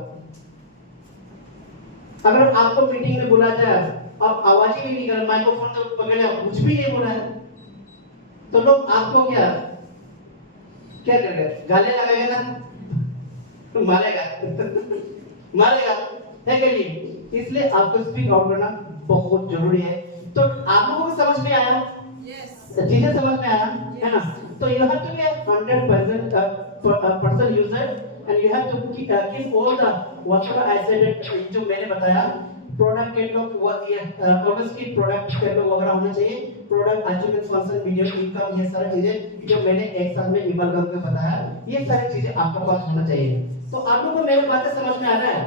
अगर आपको मीटिंग में बुला जाए अब आवाज ही नहीं निकल, माइक्रोफोन तो पकड़े कुछ भी नहीं बोला है, तो लोग आपको क्या करेंगे? गाली लगाएंगे ना, तो मारेगा मारेगा, है कि नहीं? इसलिए आपको स्पीक आउट करना बहुत जरूरी है। तो आप लोगों को समझ में आया? चीजें समझ में आया, है ना? तो you have to be a 100% person user and you have to keep all the whatever I said जो मैंने बताया, product catalogue obviously product catalogue वगैरह होना चाहिए, product achievement, function, video, income, ये सारी चीजें जो मैंने एक साल में ईमेल करके बताया, ये सारी चीजें आपके पास होना चाहिए। तो आप लोगों को मेरी बातें समझ में आ रहा है?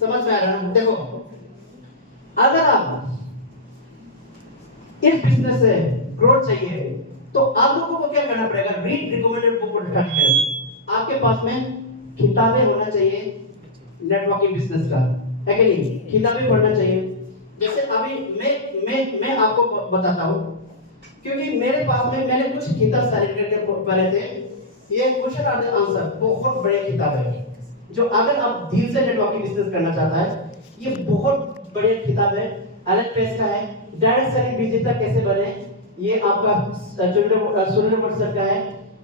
समझ में आ रहा है? देखो, अगर आप इस बिजनेस से ग्रोथ चाहिए तो आप लोगों को क्या करना पड़ेगा? रीड रिकमेंडेड बुक और आपके पास में किताबें होना चाहिए नेटवर्किंग बिजनेस का, है कि नहीं? किताबें पढ़ना चाहिए। जैसे अभी मैं आपको बताता हूँ, क्योंकि मेरे पास में मैंने कुछ किताब सेलेक्ट करके पढ़े थे। ये क्वेश्चन आर आंसर बहुत बड़े किताब है, जो अगर आप दिल से नेटवर्किंग बिजनेस करना चाहता है, ये बहुत बड़ी किताब है। अलग प्रेस का है। डायरेक्ट सेलिंग विजेता कैसे बने, ये आपका सुरेंद्र भट्ट सर का है।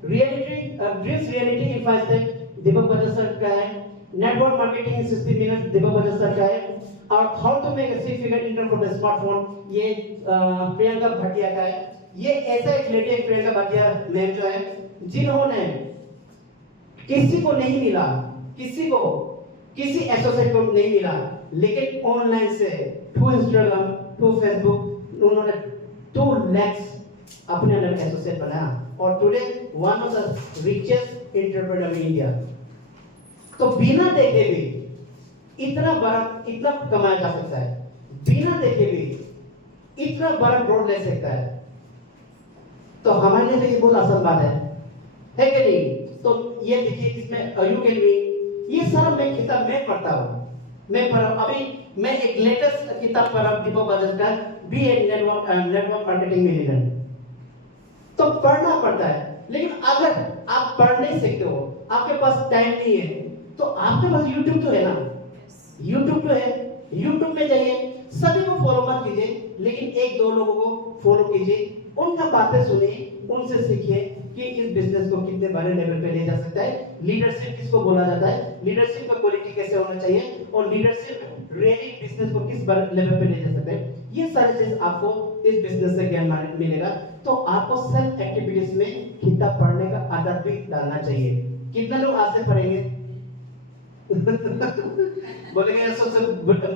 Reality dreams reality in 5 step Deepak Bajaj sir का है। Network marketing in 60 minutes Deepak Bajaj sir का है। और how to make a 6 figure income from the smartphone, ये प्रियंका भाटिया का है। ये ऐसा एक लेडी है प्रियंका भाटिया मैम जो है, जिन्होंने किसी को नहीं मिला, किसी एसोसिएट को नहीं मिला, लेकिन ऑनलाइन से थ्रू इंस्टाग्राम थ्रू फेसबुक उन्होंने 2 लाख अपने अंदर एसोसिएट बनाया और today one of the richest entrepreneur in India. तो बिना देखे भी इतना कमाया जा सकता है, बिना देखे भी इतना बड़ा ग्रोथ ले सकता है। तो हमारे लिए तो ये बहुत आसान बात है कि नहीं? तो ये देखिए इसमें यू कैन बी, ये सारा मैं किताब में पढ़ता हूँ। अभी मैं एक लेटेस्ट किताब पढ़ रहा हूँ दीपक बजाज का, B a network marketing millionaire. तो पढ़ना पड़ता है, लेकिन अगर आप पढ़ नहीं सकते हो, आपके पास टाइम नहीं है, तो आपके पास YouTube तो है ना, YouTube तो है। YouTube में जाइए, सभी को फॉलो मत कीजिए, लेकिन 1-2 लोगों को फॉलो कीजिए, उनका बातें सुनिए, उनसे सीखिए कि इस बिजनेस को कितने बड़े लेवल पे ले जा सकता है। लीडरशिप किसको बोला जाता है, लीडरशिप का क्वालिटी कैसे होना चाहिए, और लीडरशिप रियली बिजनेस को किस बड़े लेवल पे ले जा सकता है, ये सारी चीज आपको इस बिजनेस से ज्ञान मिलेगा। तो आपको सेल्फ एक्टिविटीज में किताब पढ़ने का आदत भी डालना चाहिए। कितने लोग आज से पढ़ेंगे? बोलेंगे यार सबसे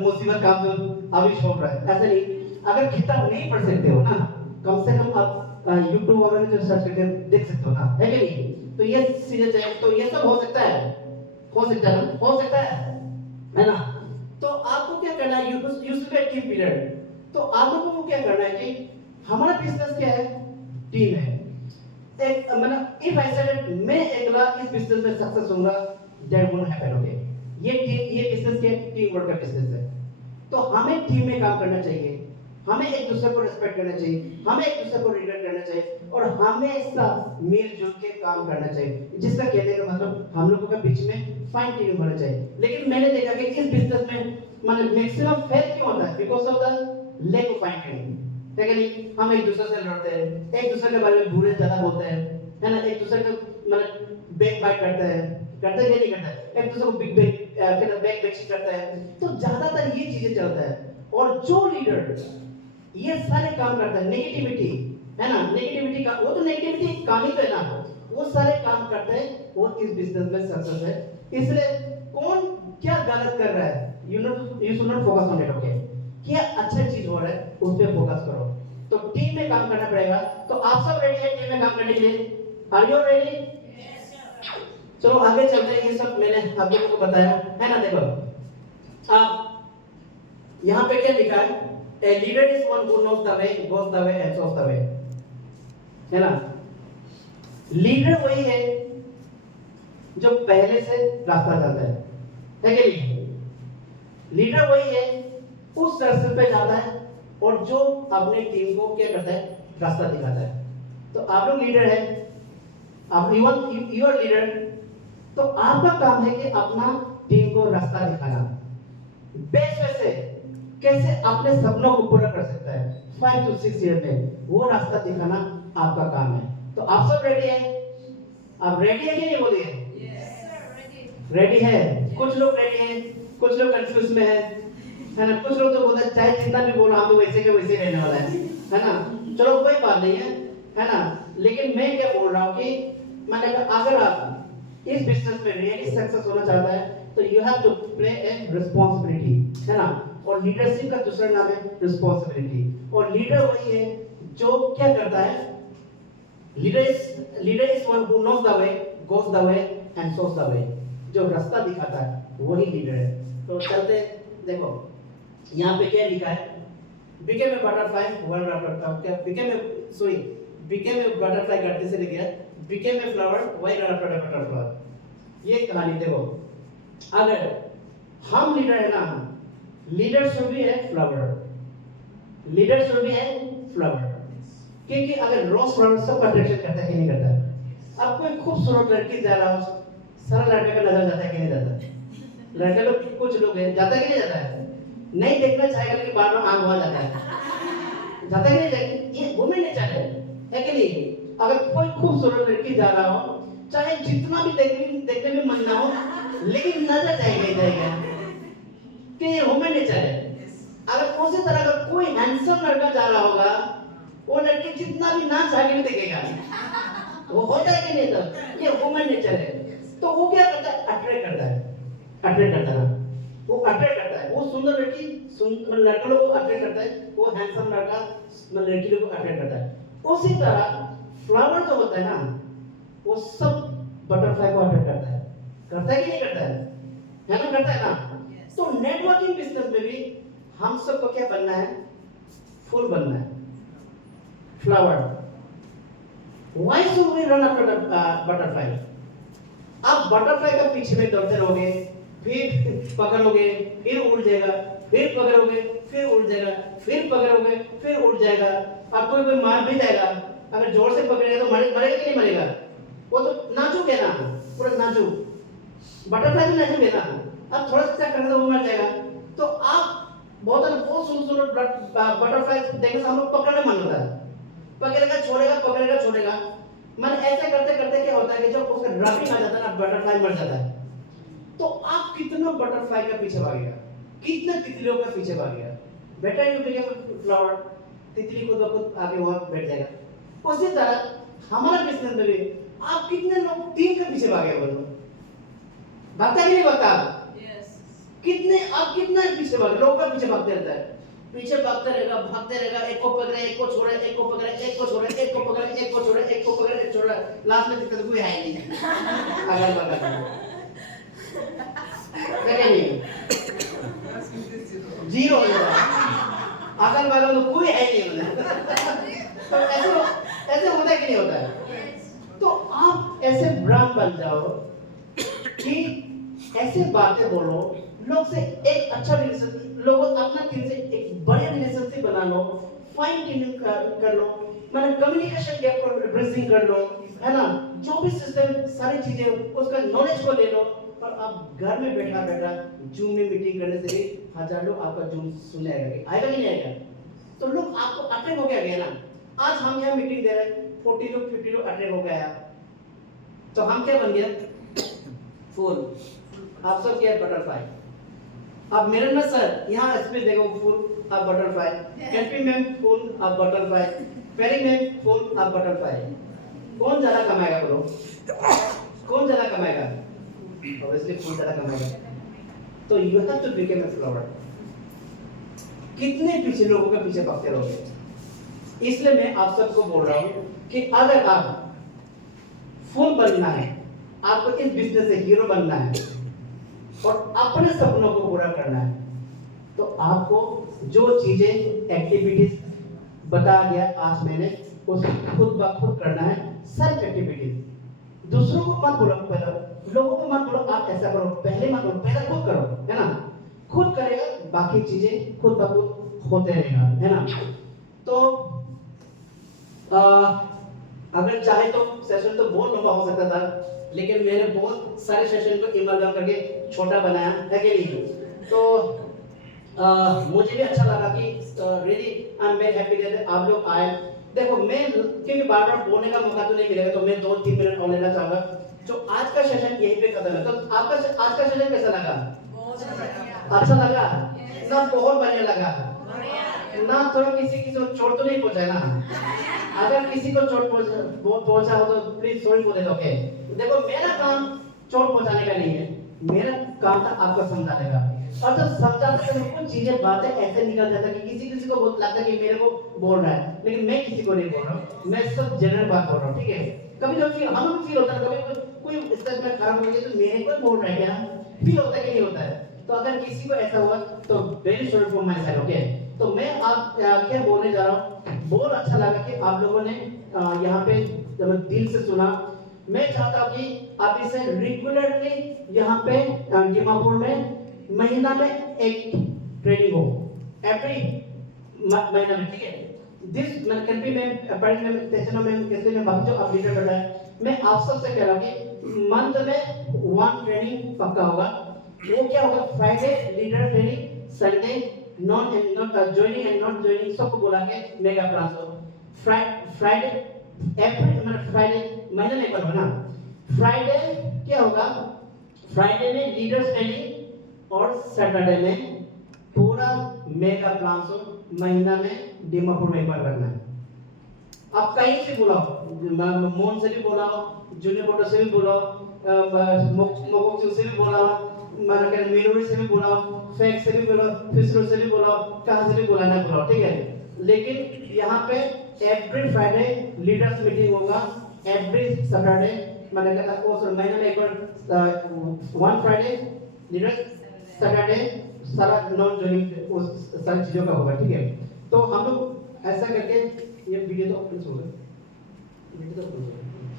मुसीबत काम तो अभी छोड़ रहा है। ऐसे नहीं, अगर किताब नहीं पढ़ सकते हो ना, कम से कम आप YouTube वगैरह में जो सर्च करके देख सकते हो ना, है कि नहीं? तो ये सीरियस है, तो ये सब हो सकता है ना? तो आपको क्या करना है, यूजुअली टीम पीरियड। तो आप लोगों को क्या करना है कि हमारा बिजनेस क्या है, टीम है। एक मतलब इफ आई सेड मैं अकेला इस बिजनेस में सक्सेस होऊंगा, दैट वोंट हैपन। ओके, ये बिजनेस के टीम वर्क का बिजनेस है। तो हमें टीम में काम करना चाहिए, हमें एक दूसरे को रिस्पेक्ट करना चाहिए, हमें एक दूसरे को रिस्पेक्ट करना चाहिए, और हमेशा मिलजुल के काम करना चाहिए। जिसका कहने का मतलब हम लोगों के बीच में फाइन ट्यूनिंग होना चाहिए। लेकिन मैंने देखा कि इस बिजनेस में मतलब मैक्सिमम फेल क्यों होता है, because of the lack of fine tuning. ठीक है नहीं, हम एक दूसरे से लड़ते हैं, एक दूसरे के बारे में बुरे ज्यादा बोलते हैं, है ना, एक दूसरे को मतलब बैक बाइट करते हैं, करते हैं नहीं करते हैं, एक दूसरे को बैक बैचिंग करते हैं। तो ज्यादातर ये चीजें चलता है। और जो लीडर ये सारे काम करता है, नेगेटिविटी, है ना, नेगेटिविटी का, वो तो नेगेटिविटी काम ही तो है ना, वो सारे काम करते हैं, वो इस बिजनेस में सक्सेस है। इसलिए कौन क्या गलत कर रहा है, you should not focus on it. Okay, क्या अच्छा चीज हो रहा है उस पे फोकस करो। तो टीम में काम करना पड़ेगा। तो आप सब रेडी है टीम में काम करने के लिए? Are you ready? चलो आगे चलते हैं। ये सब मैंने आप लोगों को बताया है ना। देखो आप यहाँ पे क्या लिखा है, A leader is one who knows the way, goes the way and shows the way, है ना। लीडर वही है जो पहले से रास्ता जानता है कि नहीं? लीडर वही है उस रास्ते पे जाता है और जो अपने टीम को क्या करता है, रास्ता दिखाता है। तो आप लोग लीडर है, आप यू आर लीडर। तो आपका काम है कि अपना टीम को रास्ता दिखाना, बेस्ट वे से कैसे अपने सपनों को पूरा कर सकता है 5 to 6 ईयर में, वो रास्ता दिखाना आपका काम है। तो आप सब रेडी हैं? आप रेडी है कि नहीं, बोलिए? रेडी है। कुछ लोग रेडी हैं, कुछ लोग कंफ्यूज में है ना। कुछ लोग तो बोलते हैं चाहे जितना भी बोलो हम तो वैसे के वैसे रहने वाला है ना। चलो कोई बात नहीं है ना। लेकिन मैं क्या बोल रहा हूँ कि मैंने अगर आप इस बिजनेस में रियली सक्सेस होना चाहता है, तो you have to play a responsibility, है ना। और लीडरशिप का दूसरा नाम है रिस्पांसिबिलिटी। और लीडर वही है जो क्या करता है, leader is one who knows the way, goes the way and shows the way. जो रास्ता दिखाता है वही लीडर है। तो चलते देखो यहाँ पे क्या लिखा है, became a butterfly one after became a butterfly गढ़ते से लेके became a flower why run after the butterfly. ये कहानी देखो, अगर हम लीडर है ना, leader should be a flower, leader should be an flower, क्योंकि अगर रोज फ्लावर सब अट्रैक्शन करता है कि नहीं करता है? अब कोई खूबसूरत लड़की जा रहा हो, सारा लड़के पे नजर जाता है कि नहीं जाता? लड़के लोग कुछ लोग हैं, जाता है कि नहीं जाता है? नहीं देखना चाहेगा लेकिन बार बार आंख वहां जाता है, जाता है कि नहीं? ये वुमेन नेचर है कि नहीं? अगर कोई खूबसूरत लड़की जा रहा हो, चाहे जितना भी देखने में मन ना हो, लेकिन नजर जाएगा ही जाएगा, कि ये वुमेन नेचर है। अगर उसी तरह का कोई हैंडसम लड़का जा रहा होगा, वो लड़की जितना भी ना चाहे भी देखेगा, वो होता है कि नहीं? तब ये वुमेन नेचर है। तो वो क्या करता है? अट्रैक्ट करता है, अट्रैक्ट करता है, वो अट्रैक्ट करता है, वो सुंदर लड़की लड़का लोग को अट्रैक्ट करता है, वो हैंडसम लड़का लड़की लोग को अट्रैक्ट करता है। उसी तरह फ्लावर जो होता है ना, वो सब बटरफ्लाई को अट्रैक्ट करता है कि नहीं करता है? है ना, करता है ना? तो नेटवर्किंग बिजनेस में भी हम सबको क्या बनना है? फूल बनना है, flower. Why should we run after the butterfly? आप बटरफ्लाई का पीछे में दौड़ते रहोगे, फिर पकड़ोगे, फिर उड़ जाएगा, फिर पकड़ोगे, फिर उड़ जाएगा, फिर पकड़ोगे, फिर उड़ जाएगा। आपको कोई मार भी जाएगा, अगर जोर से पकड़ेगा तो मरेगा कि नहीं मरेगा? वो तो नाजुक है ना, पूरा नाजुक। बटरफ्लाई भी नाजुक है ना, आप थोड़ा सा करेंगे तो वो मर जाएगा। तो आप बहुत सुंदर बटरफ्लाई देखने से हम लोग पकड़ने मन होता है, पकड़ेगा छोड़ेगा, पकड़ेगा छोड़ेगा। मन ऐसे करते करते क्या होता है कि जब उसका ड्रॉपिंग आ जाता है ना, बटरफ्लाई मर जाता है। तो आप कितना बटरफ्लाई का पीछे भागेगा, कितने तितलियों का पीछे भागेगा? बेटर यू बिकम फ्लावर, तितली को तो आगे वहां बैठ जाएगा। उसी तरह हमारा बिजनेस में भी आप कितने लोग टीम के पीछे भागे? बोलो, भागता कि नहीं भागता? कितने आप कितना पीछे भाग, लोगों का पीछे भागते रहता है, पीछे भागते रहेगा, एक को पकड़े, एक को छोड़े, एक को पकड़े, एक को छोड़े, एक को पकड़े, एक को छोड़े, एक को पकड़े, एक छोड़े, लास्ट में दिक्कत कोई है नहीं, अगल बगल नहीं, जीरो हो जाता, अगल बगल में कोई है नहीं। तो ऐसे होता है कि नहीं होता है? तो आप ऐसे ब्रांड बन जाओ कि ऐसे बातें बोलो, लोग से एक अच्छा रिलेशन, लोगों अपना टीम से एक बड़े रिलेशनशिप बना लो, फाइन ट्यूनिंग कर लो, मतलब कम्युनिकेशन गैप को ब्रिजिंग कर लो, है ना? जो भी सिस्टम सारी चीजें उसका नॉलेज को ले लो। पर आप घर में बैठा बैठा जूम में मीटिंग करने से भी हजार लोग आपका जूम सुने आएगा कि नहीं आएगा? तो लोग आपको अट्रैक्ट हो गया ना। आज हम यहाँ मीटिंग दे रहे हैं, 40 लोग 50 लोग अट्रैक्ट हो गया, तो हम क्या बन गया? फूल। आप सब क्या? बटरफ्लाई। अब मेरे ना सर यहाँ स्पेस देखो, फूल आप बटरफ्लाई, कैंपी में फूल आप बटरफ्लाई, पेरी में फूल आप बटरफ्लाई। कौन ज्यादा कमाएगा बोलो? कौन ज्यादा कमाएगा? ऑब्वियसली फूल ज्यादा कमाएगा। तो you have to become a flower. कितने पीछे लोगों के पीछे भागते रहोगे? इसलिए मैं आप सबको बोल रहा हूँ कि अगर आप फूल बनना है, आपको इस बिजनेस से हीरो बनना है और अपने सपनों को पूरा करना है, तो आपको जो चीजें एक्टिविटीज बता दिया आज मैंने, उसको खुद ब खुद करना है। सेल्फ एक्टिविटीज, दूसरों को मत बोलो, पहले लोगों को मत बोलो आप ऐसा करो, पहले मत बोलो, पहले खुद करो, है ना? खुद करेगा, बाकी चीजें खुद ब खुद होते रहेगा, है ना? तो अगर चाहे तो सेशन तो बहुत लंबा हो सकता था, लेकिन मैंने बहुत सारे सेशन को इमर्जन करके छोटा बनाया है कि नहीं? तो मुझे भी अच्छा लगा कि really I am very happy that आप लोग आए। देखो मैं क्योंकि बार बार बोलने का मौका तो नहीं मिलेगा, तो मैं 2-3 मिनट और लेना चाहूंगा। जो आज का सेशन यहीं पे खत्म है। तो आपका आज का सेशन कैसा लगा? अच्छा लगा ना? बहुत बढ़िया लगा ना? तो किसी की चोट तो नहीं पहुंचा ना? अगर किसी को चोट पहुंचा हो तो प्लीज सॉरी बोल देना, ओके? देखो मेरा काम चोट पहुंचाने का नहीं है, मेरा काम था आपको समझाने का। और जब समझाते समय कुछ चीजें बातें ऐसे निकल जाता है कि किसी को बहुत लगता है कि मेरे को बोल रहा है, लेकिन मैं किसी को नहीं बोल रहा हूँ, मैं सब जनरल बात बोल रहा हूँ, ठीक है? कभी कभी हम भी फील होता है, कभी कोई स्टेज में खराब हो गया तो मेरे को बोल रहा है क्या, फील होता है कि नहीं होता है? तो अगर किसी को ऐसा हुआ तो very sorry from my side, okay? तो मैं आप क्या बोलने जा रहा हूँ, बहुत अच्छा लगा कि आप लोगों ने यहाँ पे जब दिल से सुना। मैं चाहता हूँ कि आप इसे रेगुलरली यहाँ पे दीमापुर में महीना में एक ट्रेनिंग हो, एवरी महीना में, ठीक है। दिस मैंने can be ma'am apparent ma'am tension ma'am कैसे में बाकी जो आप लीडर बैठा है, मैं आप सबसे कह रहा हूँ कि मंथ में 1 ट्रेनिंग पक्का होगा। वो क्या होगा, Friday leader training, Sunday non joining and not joining सबको बुला के मेगा क्लास हो। फ्राइडे एवरी मतलब फ्राइडे महीने में एक बार होना। फ्राइडे क्या होगा, फ्राइडे में लीडर्स ट्रेनिंग और सैटरडे में पूरा मेगा क्लास हो। महीना में दीमापुर में एक बार रखना है। आप कहीं से बुलाओ, मोन से भी बुलाओ, जूनियर बोटो से भी बुलाओ, मोकोक्सू से भी बुलाओ, मार्केट मेलोडी से भी बुलाओ, फेक से भी बुलाओ, फिसरो से भी बुलाओ, कहाँ से भी बुलाना बुलाओ, ठीक है। लेकिन यहाँ पे एवरी फ्राइडे लीडर्स मीटिंग होगा, एवरी सैटरडे मतलब वो महीने में एक बार 1 फ्राइडे लीडर्स, सैटरडे सारा नॉन ज्वाइनिंग उस सारी चीजों का होगा, ठीक है। तो हम लोग ऐसा करके ये वीडियो तो अपलोड हो गया, वीडियो तो अपलोड हो गया।